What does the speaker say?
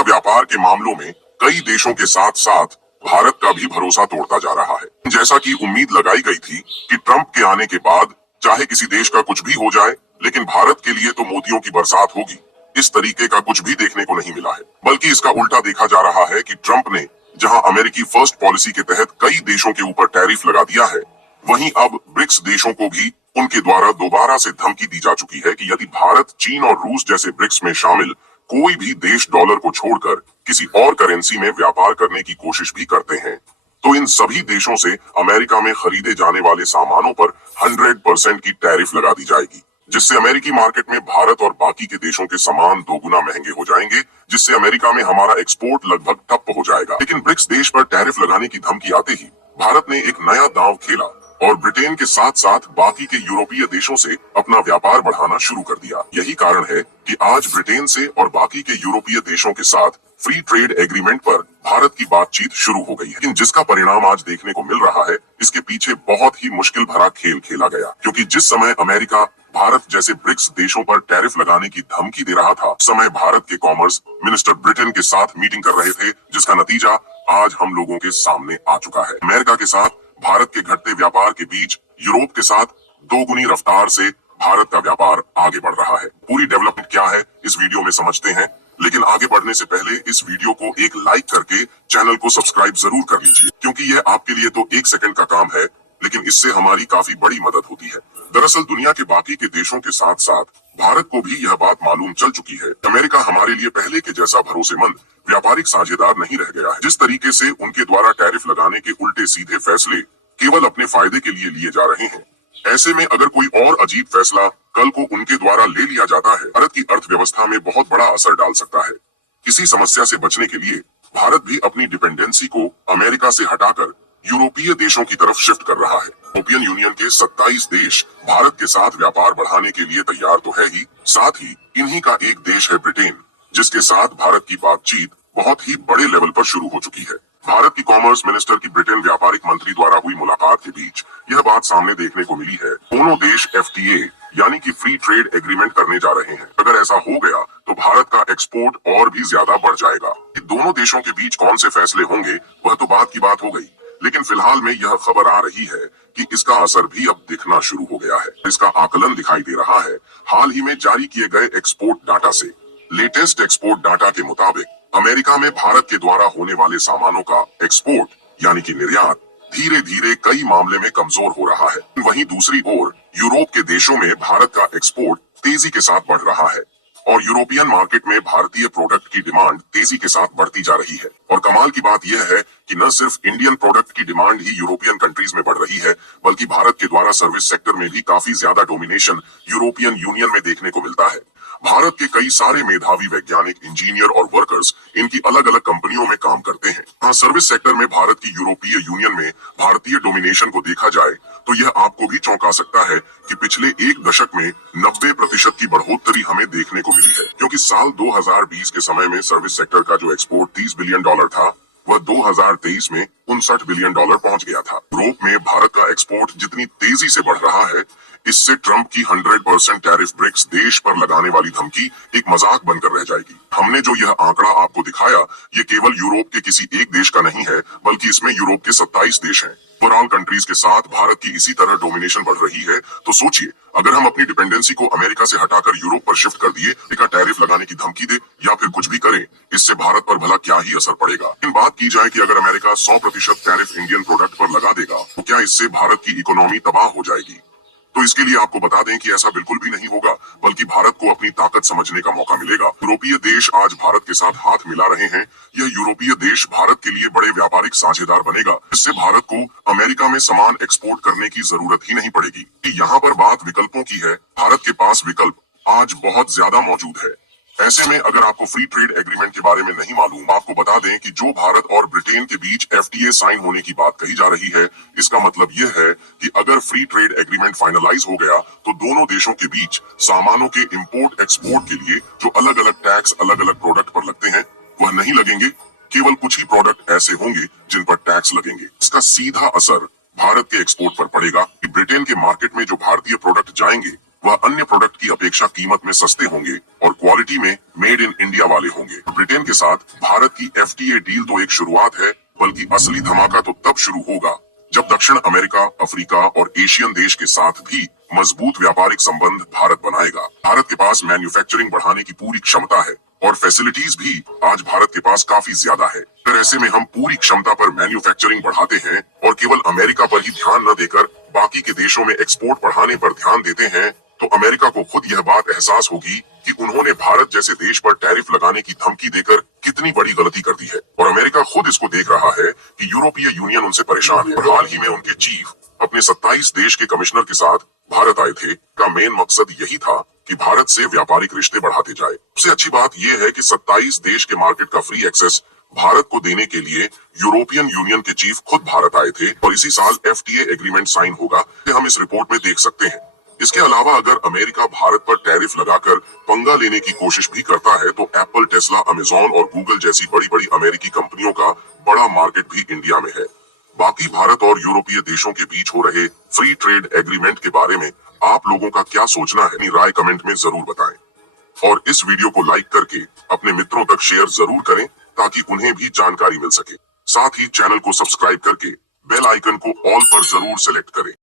America व्यापार के मामलों में कई देशों के साथ साथ भारत का भी भरोसा तोड़ता जा रहा है। जैसा कि उम्मीद लगाई गई थी कि ट्रंप के आने के बाद चाहे किसी देश का कुछ भी हो जाए, लेकिन भारत के लिए तो मोतियों की बरसात होगी, इस तरीके का कुछ भी देखने को नहीं मिला है। बल्कि इसका उल्टा देखा जा रहा है कि ट्रंप ने जहां अमेरिकी फर्स्ट पॉलिसी के तहत कई देशों के ऊपर टैरिफ लगा दिया है, वहीं अब ब्रिक्स देशों को भी उनके द्वारा दोबारा से धमकी दी जा चुकी है कि यदि भारत, चीन और रूस जैसे ब्रिक्स में शामिल कोई भी देश डॉलर को छोड़कर किसी और करेंसी में व्यापार करने की कोशिश भी करते हैं, तो इन सभी देशों से अमेरिका में खरीदे जाने वाले सामानों पर 100% की टैरिफ लगा दी जाएगी, जिससे अमेरिकी मार्केट में भारत और बाकी के देशों के सामान दोगुना महंगे हो जाएंगे, जिससे अमेरिका में हमारा एक्सपोर्ट लगभग ठप्प हो जाएगा। लेकिन ब्रिक्स देश पर टैरिफ लगाने की धमकी आते ही भारत ने एक नया दांव खेला और ब्रिटेन के साथ साथ बाकी के यूरोपीय देशों से अपना व्यापार बढ़ाना शुरू कर दिया। यही कारण है कि आज ब्रिटेन से और बाकी के यूरोपीय देशों के साथ फ्री ट्रेड एग्रीमेंट पर भारत की बातचीत शुरू हो गई है। लेकिन जिसका परिणाम आज देखने को मिल रहा है, इसके पीछे बहुत ही मुश्किल भरा खेल खेला गया, क्योंकि जिस समय अमेरिका भारत जैसे ब्रिक्स देशों पर टैरिफ लगाने की धमकी दे रहा था, उस समय भारत के कॉमर्स मिनिस्टर ब्रिटेन के साथ मीटिंग कर रहे थे, जिसका नतीजा आज हम लोगों के सामने आ चुका है। अमेरिका के साथ भारत के घटते व्यापार के बीच यूरोप के साथ दोगुनी रफ्तार से भारत का व्यापार आगे बढ़ रहा है। पूरी डेवलपमेंट क्या है इस वीडियो में समझते हैं, लेकिन आगे बढ़ने से पहले इस वीडियो को एक लाइक करके चैनल को सब्सक्राइब जरूर कर लीजिए, क्योंकि यह आपके लिए तो 1 सेकंड का काम है, लेकिन इससे हमारी काफी बड़ी मदद होती है। दरअसल दुनिया के बाकी के देशों के साथ साथ भारत को भी यह बात मालूम चल चुकी है, अमेरिका हमारे लिए पहले के जैसा भरोसेमंद व्यापारिक साझेदार नहीं रह गया है। जिस तरीके से उनके द्वारा टैरिफ लगाने के उल्टे सीधे फैसले केवल अपने फायदे के लिए लिए जा रहे हैं, ऐसे में अगर कोई और अजीब फैसला कल को उनके द्वारा ले लिया जाता है, भारत की अर्थव्यवस्था में बहुत बड़ा असर डाल सकता है। इसी समस्या से बचने के लिए भारत भी अपनी डिपेंडेंसी को अमेरिका से हटाकर यूरोपीय देशों की तरफ शिफ्ट कर रहा है। यूरोपियन यूनियन के 27 देश भारत के साथ व्यापार बढ़ाने के लिए तैयार तो है ही, साथ ही इन्हीं का एक देश है ब्रिटेन, जिसके साथ भारत की बातचीत बहुत ही बड़े लेवल पर शुरू हो चुकी है। भारत की कॉमर्स मिनिस्टर की ब्रिटेन व्यापारिक मंत्री द्वारा हुई मुलाकात के बीच यह बात सामने देखने को मिली है। दोनों देश FTA यानी कि फ्री ट्रेड एग्रीमेंट करने जा रहे हैं। अगर ऐसा हो गया तो भारत का एक्सपोर्ट और भी ज्यादा बढ़ जाएगा। दोनों देशों के बीच कौन से फैसले होंगे वह तो बात की बात हो गई, लेकिन फिलहाल में यह खबर आ रही है कि इसका असर भी अब दिखना शुरू हो गया है। इसका आकलन दिखाई दे रहा है हाल ही में जारी किए गए एक्सपोर्ट डाटा से। लेटेस्ट एक्सपोर्ट डाटा के मुताबिक अमेरिका में भारत के द्वारा होने वाले सामानों का एक्सपोर्ट यानी कि निर्यात धीरे धीरे कई मामले में कमजोर हो रहा है। वहीं दूसरी ओर यूरोप के देशों में भारत का एक्सपोर्ट तेजी के साथ बढ़ रहा है और यूरोपियन मार्केट में भारतीय प्रोडक्ट की डिमांड तेजी के साथ बढ़ती जा रही है। और कमाल की बात यह है कि न सिर्फ इंडियन प्रोडक्ट की डिमांड ही यूरोपियन कंट्रीज में बढ़ रही है, बल्कि भारत के द्वारा सर्विस सेक्टर में भी काफी ज्यादा डोमिनेशन यूरोपियन यूनियन में देखने को मिलता है। भारत के कई सारे मेधावी वैज्ञानिक, इंजीनियर और वर्कर्स इनकी अलग अलग कंपनियों में काम करते हैं। हाँ, सर्विस सेक्टर में भारत की यूरोपीय यूनियन में भारतीय डोमिनेशन को देखा जाए तो यह आपको भी चौंका सकता है कि पिछले 1 दशक में 90% की बढ़ोतरी हमें देखने को मिली है, क्योंकि साल 2020 के समय में सर्विस सेक्टर का जो एक्सपोर्ट $30 बिलियन था, वह 2023 में $59 बिलियन पहुंच गया था। यूरोप में भारत का एक्सपोर्ट जितनी तेजी से बढ़ रहा है, इससे ट्रंप की 100% टैरिफ ब्रिक्स देश पर लगाने वाली धमकी एक मजाक बनकर रह जाएगी। हमने जो यह आंकड़ा आपको दिखाया, ये केवल यूरोप के किसी एक देश का नहीं है, बल्कि इसमें यूरोप के 27 देश हैं। ओवरऑल कंट्रीज के साथ भारत की इसी तरह डोमिनेशन बढ़ रही है, तो सोचिए अगर हम अपनी डिपेंडेंसी को अमेरिका से हटाकर यूरोप पर शिफ्ट कर दिए, एक टैरिफ लगाने की धमकी दे या फिर कुछ भी करें, इससे भारत पर भला क्या ही असर पड़ेगा। लेकिन बात की जाए कि अगर अमेरिका 100% टैरिफ इंडियन प्रोडक्ट पर लगा देगा, तो क्या इससे भारत की इकोनॉमी तबाह हो जाएगी? तो इसके लिए आपको बता दें कि ऐसा बिल्कुल भी नहीं होगा, बल्कि भारत को अपनी ताकत समझने का मौका मिलेगा। यूरोपीय देश आज भारत के साथ हाथ मिला रहे हैं। यह यूरोपीय देश भारत के लिए बड़े व्यापारिक साझेदार बनेगा, जिससे भारत को अमेरिका में सामान एक्सपोर्ट करने की जरूरत ही नहीं पड़ेगी। यहाँ पर बात विकल्पों की है। भारत के पास विकल्प आज बहुत ज्यादा मौजूद है। ऐसे में अगर आपको फ्री ट्रेड एग्रीमेंट के बारे में नहीं मालूम, आपको बता दें कि जो भारत और ब्रिटेन के बीच FTA साइन होने की बात कही जा रही है, इसका मतलब यह है कि अगर फ्री ट्रेड एग्रीमेंट फाइनलाइज हो गया तो दोनों देशों के बीच सामानों के इंपोर्ट एक्सपोर्ट के लिए जो अलग अलग टैक्स अलग अलग प्रोडक्ट पर लगते हैं, वह नहीं लगेंगे। केवल कुछ ही प्रोडक्ट ऐसे होंगे जिन पर टैक्स लगेंगे। इसका सीधा असर भारत के एक्सपोर्ट पर पड़ेगा कि ब्रिटेन के मार्केट में जो भारतीय प्रोडक्ट जाएंगे वह अन्य प्रोडक्ट की अपेक्षा कीमत में सस्ते होंगे और क्वालिटी में मेड इन इंडिया वाले होंगे। ब्रिटेन के साथ भारत की एफटीए डील तो एक शुरुआत है, बल्कि असली धमाका तो तब शुरू होगा जब दक्षिण अमेरिका, अफ्रीका और एशियन देश के साथ भी मजबूत व्यापारिक संबंध भारत बनाएगा। भारत के पास मैन्युफैक्चरिंग बढ़ाने की पूरी क्षमता है और फैसिलिटीज भी आज भारत के पास काफी ज्यादा है। अगर ऐसे में हम पूरी क्षमता पर मैन्युफैक्चरिंग बढ़ाते हैं और केवल अमेरिका पर ही ध्यान न देकर बाकी के देशों में एक्सपोर्ट बढ़ाने पर ध्यान देते हैं, तो अमेरिका को खुद यह बात एहसास होगी कि उन्होंने भारत जैसे देश पर टैरिफ लगाने की धमकी देकर कितनी बड़ी गलती कर दी है। और अमेरिका खुद इसको देख रहा है कि यूरोपीय यूनियन उनसे परेशान है। और हाल ही में उनके चीफ अपने 27 देश के कमिश्नर के साथ भारत आए थे। का मेन मकसद यही था कि भारत से व्यापारिक रिश्ते बढ़ाते जाए। सबसे अच्छी बात यह है कि 27 देश के मार्केट का फ्री एक्सेस भारत को देने के लिए यूरोपियन यूनियन के चीफ खुद भारत आए थे और इसी साल एफटीए एग्रीमेंट साइन होगा, हम इस रिपोर्ट में देख सकते हैं। इसके अलावा अगर अमेरिका भारत पर टैरिफ लगाकर पंगा लेने की कोशिश भी करता है, तो एप्पल, टेस्ला, अमेजॉन और गूगल जैसी बड़ी बड़ी अमेरिकी कंपनियों का बड़ा मार्केट भी इंडिया में है। बाकी भारत और यूरोपीय देशों के बीच हो रहे फ्री ट्रेड एग्रीमेंट के बारे में आप लोगों का क्या सोचना है, राय कमेंट में जरूर बताएं और इस वीडियो को लाइक करके अपने मित्रों तक शेयर जरूर करें ताकि उन्हें भी जानकारी मिल सके। साथ ही चैनल को सब्सक्राइब करके बेल आइकन को ऑल पर जरूर सेलेक्ट करें।